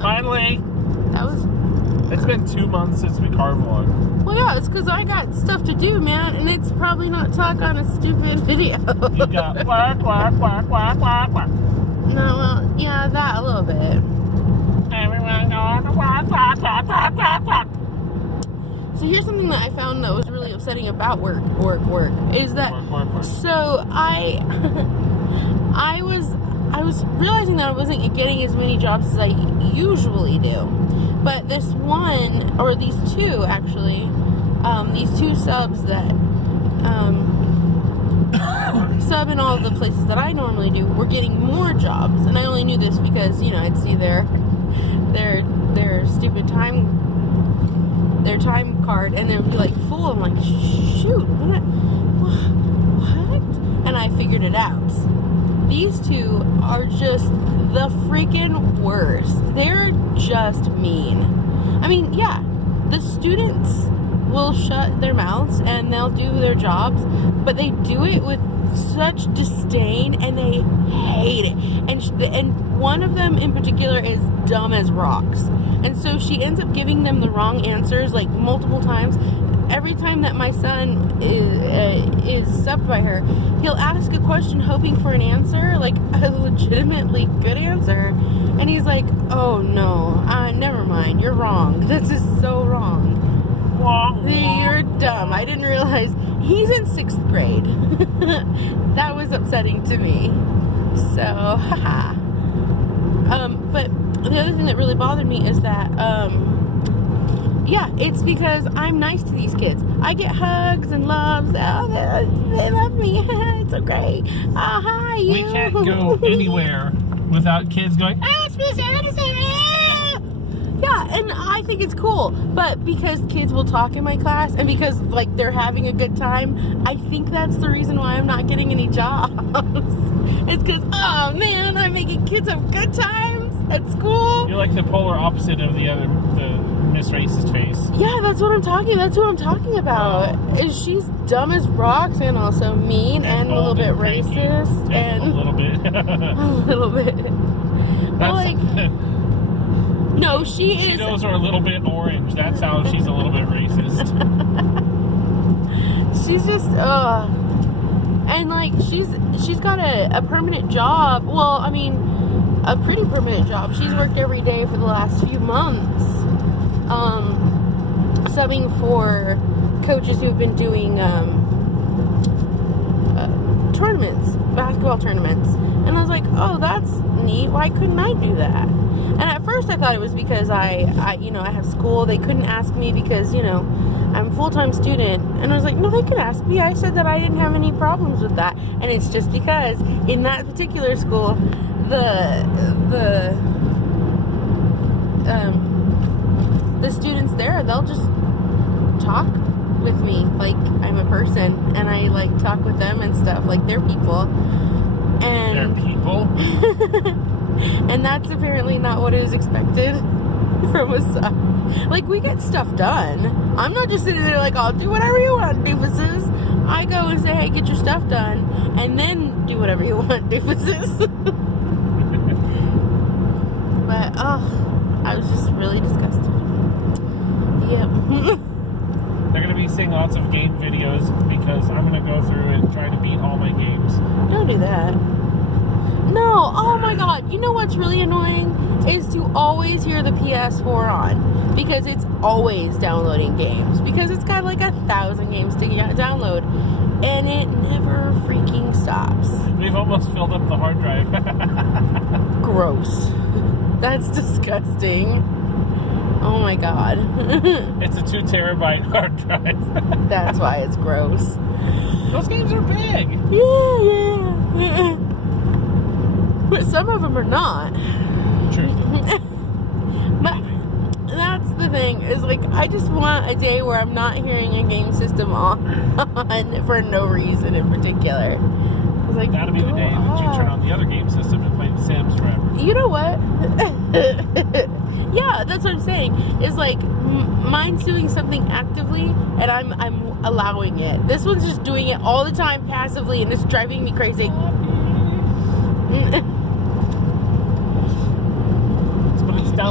Finally. That was... It's been 2 months since we car vlogged. Well, yeah, it's because I got stuff to do, man, and it's probably not talk on a stupid video. You got quack, quack, quack, quack, quack, quack. No, well, yeah, that a little bit. Everyone going to quack, quack, quack, quack, quack, quack. So here's something that I found that was really upsetting about work, is that, Work. so I was realizing that I wasn't getting as many jobs as I usually do. But this one, or these two actually, these two subs that sub in all of the places that I normally do, were getting more jobs. And I only knew this because, you know, I'd see their stupid time card, and it would be like full. I'm like, shoot, what? And I figured it out. These two are just the freaking worst. They're just mean. I mean, yeah, the students will shut their mouths and they'll do their jobs, but they do it with such disdain and they hate it. And one of them in particular is dumb as rocks. And so she ends up giving them the wrong answers like multiple times. Every time that my son is subbed by her, he'll ask a question hoping for an answer, like a legitimately good answer, and he's like, oh no, never mind, you're wrong. This is so wrong. You're dumb. I didn't realize he's in 6th grade. That was upsetting to me. So, haha. But the other thing that really bothered me is that, yeah, it's because I'm nice to these kids. I get hugs and loves. Oh, they love me. It's okay. Oh, hi, you. We can't go anywhere without kids going, it's Miss Addison. Yeah, and I think it's cool. But because kids will talk in my class, and because, like, they're having a good time, I think that's the reason why I'm not getting any jobs. It's because, oh, man, I'm making kids have good times at school. You're like the polar opposite of the Miss Racist face. Yeah, that's what I'm talking about. Is she's dumb as rocks and also mean and a little bit racist and a little bit. a little bit. Like, no, she is. She knows are a little bit orange. That's how she's a little bit racist. She's just and like she's got a permanent job. Well, I mean, a pretty permanent job. She's worked every day for the last few months. Subbing for coaches who've been doing tournaments, basketball tournaments, and I was like, oh, that's neat. Why couldn't I do that? And at first I thought it was because I have school. They couldn't ask me because, you know, I'm a full-time student. And I was like, no, they could ask me. I said that I didn't have any problems with that. And it's just because in that particular school, the students there, they'll just talk with me like I'm a person, and I like talk with them and stuff like they're people. And they're people? And that's apparently not what is expected from a sub. Like, we get stuff done. I'm not just sitting there like, I'll do whatever you want, doofuses. I go and say, hey, get your stuff done, and then do whatever you want, doofuses. But, I was just really disgusted. Yep. They're going to be seeing lots of game videos because I'm going to go through and try to beat all my games. Don't do that. No, oh my god. You know what's really annoying? Is to always hear the PS4 on. Because it's always downloading games. Because it's got like 1,000 games to download. And it never freaking stops. We've almost filled up the hard drive. Gross. That's disgusting. Oh my god. It's a 2 terabyte hard drive. That's why it's gross. Those games are big. Yeah. But some of them are not. True. But that's the thing, is like, I just want a day where I'm not hearing a game system on for no reason in particular. It's like, that'll be the day that you turn on the other game system and play The Sims forever. You know what? Yeah, that's what I'm saying. Is like, mine's doing something actively, and I'm allowing it. This one's just doing it all the time passively, and it's driving me crazy.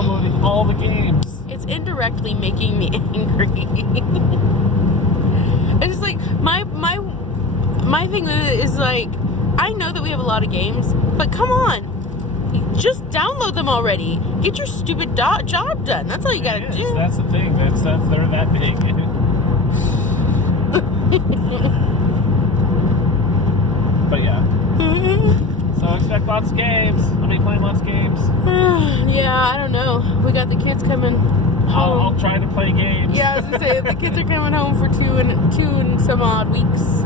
downloading all the games. It's indirectly making me angry. It's just like my thing with it is like, I know that we have a lot of games, but come on, just download them already. Get your stupid job done. That's all you gotta do. That's the thing. They're that big. But yeah. So expect lots of games. I'll be playing lots of games. Yeah, I don't know. We got the kids coming home. I'll try to play games. Yeah, I was gonna say the kids are coming home for two and some odd weeks.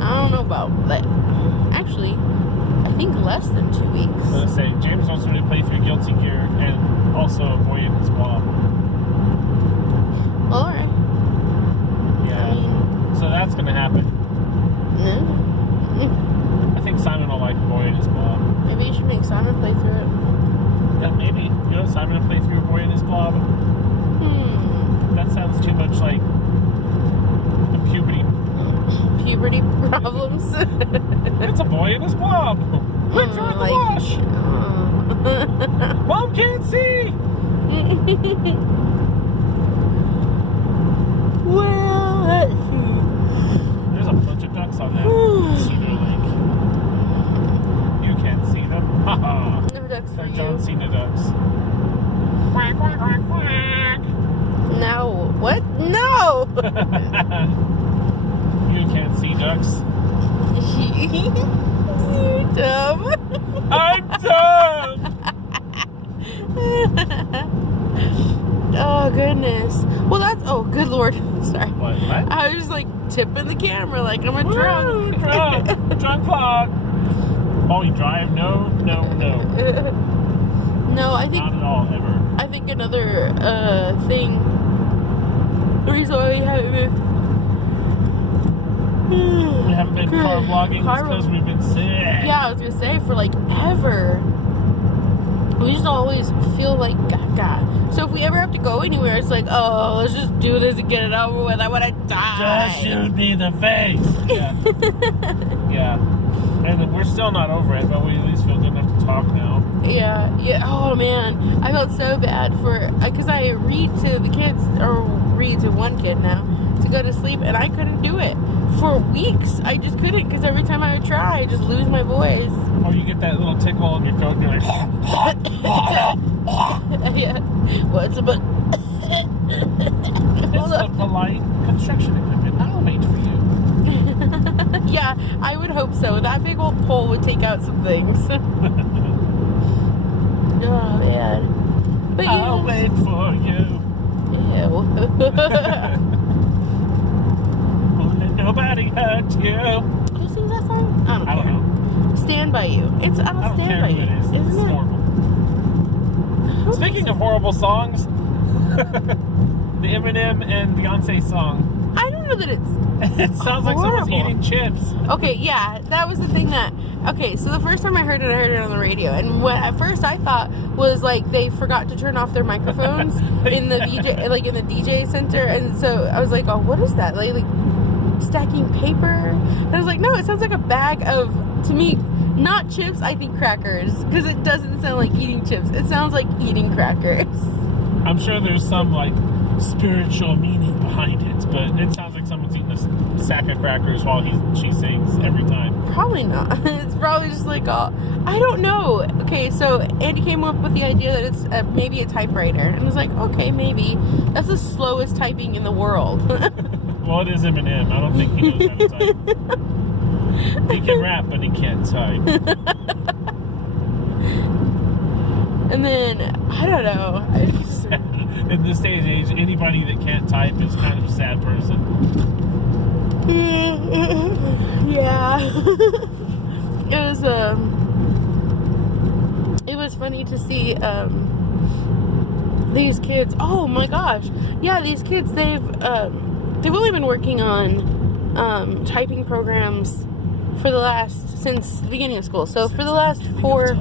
I don't know about that. Actually, I think less than 2 weeks. I was gonna say James wants me to play through Guilty Gear and also Boy and His Blob. All right. Yeah. So that's gonna happen. I think Simon will like Boy and His Blob. Maybe you should make Simon play through it. Yeah, maybe. You know, Simon will play through Boy and His Blob. That sounds too much like puberty. Puberty problems. It's a boy and his blob. Quick, throw it in the wash. Mom can't see. Well, let's see. There's a bunch of ducks on that Cedar Lake. You can't see them. Haha. No ducks for They're you. John Cena ducks. Quack, quack, quack, quack. No. What? No. You can't see ducks. You're dumb. I'm dumb. Oh goodness. Well, that's. Oh, good lord. Sorry. What? I was like tipping the camera like I'm a Woo, drunk. Drunk clock. Oh, you drive? No. No, I think. Not at all, ever. I think another thing. The reason why We haven't been car vlogging because we've been sick. Yeah, I was gonna say for like ever. We just always feel like gaga. So if we ever have to go anywhere, it's like, oh, let's just do this and get it over with. I want to die. Just shoot me in the face. Yeah. Yeah. And we're still not over it, but we at least feel good enough to talk now. Yeah. Oh man, I felt so bad for because I read to the kids or read to one kid now to go to sleep, and I couldn't do it for weeks. I just couldn't because every time I would try, I just lose my voice. Or you get that little tickle in your throat, and you're like, Yeah. What's about? it's the polite construction equipment. I'll wait for you. Yeah, I would hope so. That big old pole would take out some things. Oh man. But I'll wait for you. Ew. Won't let nobody hurt you. Who sings that song? I don't know. Stand by you. I don't I don't stand care by who you. it is. It's Isn't it? horrible. Speaking of horrible songs, the Eminem and Beyonce song. I don't know that it's. It sounds like someone's horrible. eating chips. Okay, yeah, that was the thing that. Okay, so the first time I heard it on the radio, and what at first I thought was like they forgot to turn off their microphones in the VJ, like in the DJ center, and so I was like, oh, what is that? Like stacking paper? And I was like, no, it sounds like a bag of, to me, not chips. I think crackers, because it doesn't sound like eating chips. It sounds like eating crackers. I'm sure there's some like spiritual meaning behind it, but it sounds like someone's eating a sack of crackers while she sings every time. Probably not. It's probably just like I don't know. Okay, so Andy came up with the idea that it's maybe a typewriter, and I was like, okay, maybe that's the slowest typing in the world. Well, it is Eminem. I don't think he knows how to type. He can rap, but he can't type. And then I don't know. In this day and age, anybody that can't type is kind of a sad person. Yeah. It was funny to see these kids. Oh my gosh. Yeah, these kids they've only been working on typing programs since the beginning of school. So for the last 4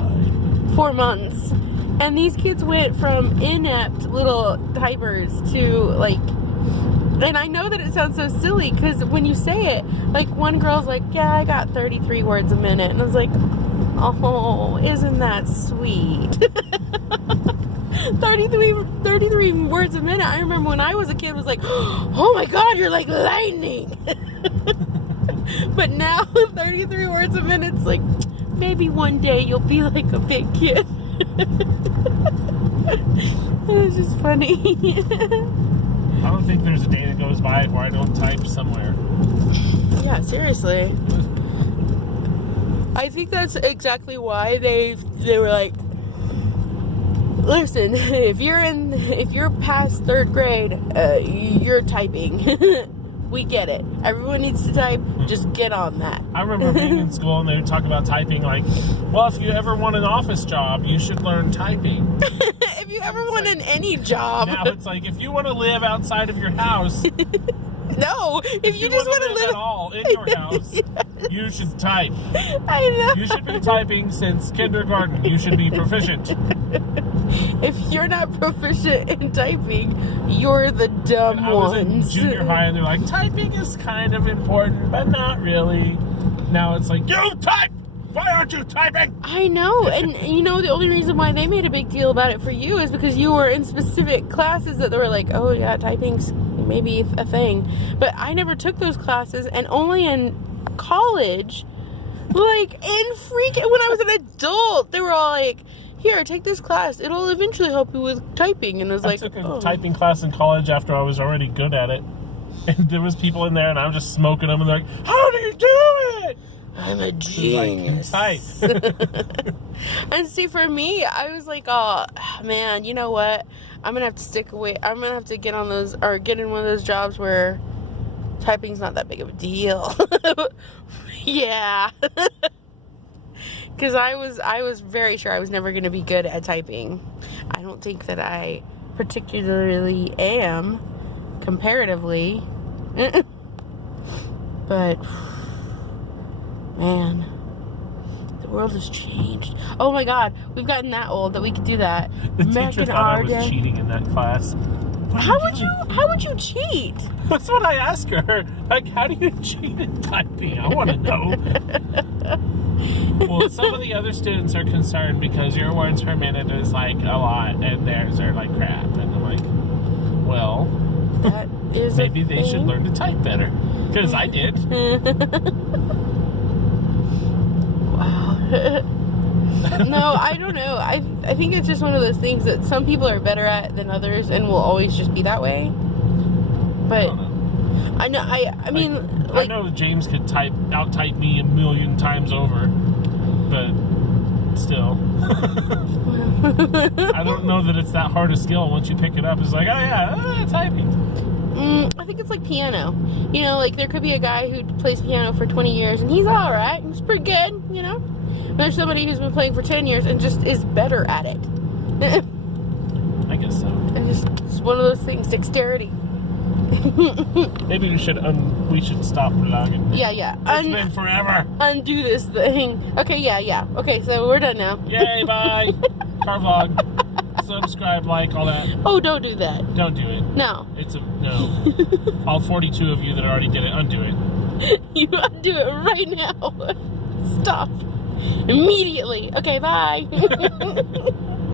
months. And these kids went from inept little typers to like, and I know that it sounds so silly because when you say it, like one girl's like, yeah, I got 33 words a minute. And I was like, oh, isn't that sweet? 33 words a minute. I remember when I was a kid, was like, oh my God, you're like lightning. But now 33 words a minute's like, maybe one day you'll be like a big kid. It's just funny. I don't think there's a day that goes by where I don't type somewhere. Yeah, seriously. I think that's exactly why they were like, listen, if you're past 3rd grade, you're typing. We get it. Everyone needs to type. Just get on that. I remember being in school and they would talk about typing like, well, if you ever want an office job, you should learn typing. If you ever want any job. Now it's like, if you want to live outside of your house. No, if you just want to live at all in your house, yes. You should type. I know. You should be typing since kindergarten. You should be proficient. If you're not proficient in typing, you're the dumb I was ones. in junior high and they're like, typing is kind of important, but not really. Now it's like, you type! Why aren't you typing? I know, and you know, the only reason why they made a big deal about it for you is because you were in specific classes that they were like, oh yeah, typing's maybe a thing. But I never took those classes, and only in college, like when I was an adult, they were all like, here, take this class. It'll eventually help you with typing. And I was like, took a typing class in college after I was already good at it. And there was people in there and I was just smoking them and they're like, how do you do it? I'm a genius. Like, And see, for me, I was like, oh man, you know what? I'm gonna have to stick away. I'm gonna have to get on those, or get in one of those jobs where typing's not that big of a deal. Yeah. Because I was very sure I was never gonna be good at typing. I don't think that I particularly am, comparatively. But man, the world has changed. Oh my God, we've gotten that old that we could do that. The teacher thought I was cheating in that class. How would you cheat? That's what I asked her. Like, how do you cheat in typing? I want to know. Well, some of the other students are concerned because your words per minute is like a lot and theirs are like crap. And I'm like, well, that is maybe they should learn to type better. Because I did. Wow. No, I don't know. I think it's just one of those things that some people are better at than others and will always just be that way. But I know, I mean, like, I know James could out-type me a million times over, but still. I don't know that it's that hard a skill once you pick it up. It's like, oh yeah, typing. I think it's like piano. You know, like there could be a guy who plays piano for 20 years and he's alright, he's pretty good, you know? There's somebody who's been playing for 10 years and just is better at it. I guess so. It's one of those things, dexterity. Maybe we should stop vlogging. Yeah. It's been forever. Undo this thing. Okay, yeah. Okay, so we're done now. Yay, bye. Car vlog. Subscribe, like, all that. Oh, don't do that. Don't do it. No. No. All 42 of you that already did it, undo it. You undo it right now. Stop. Immediately. Okay, bye.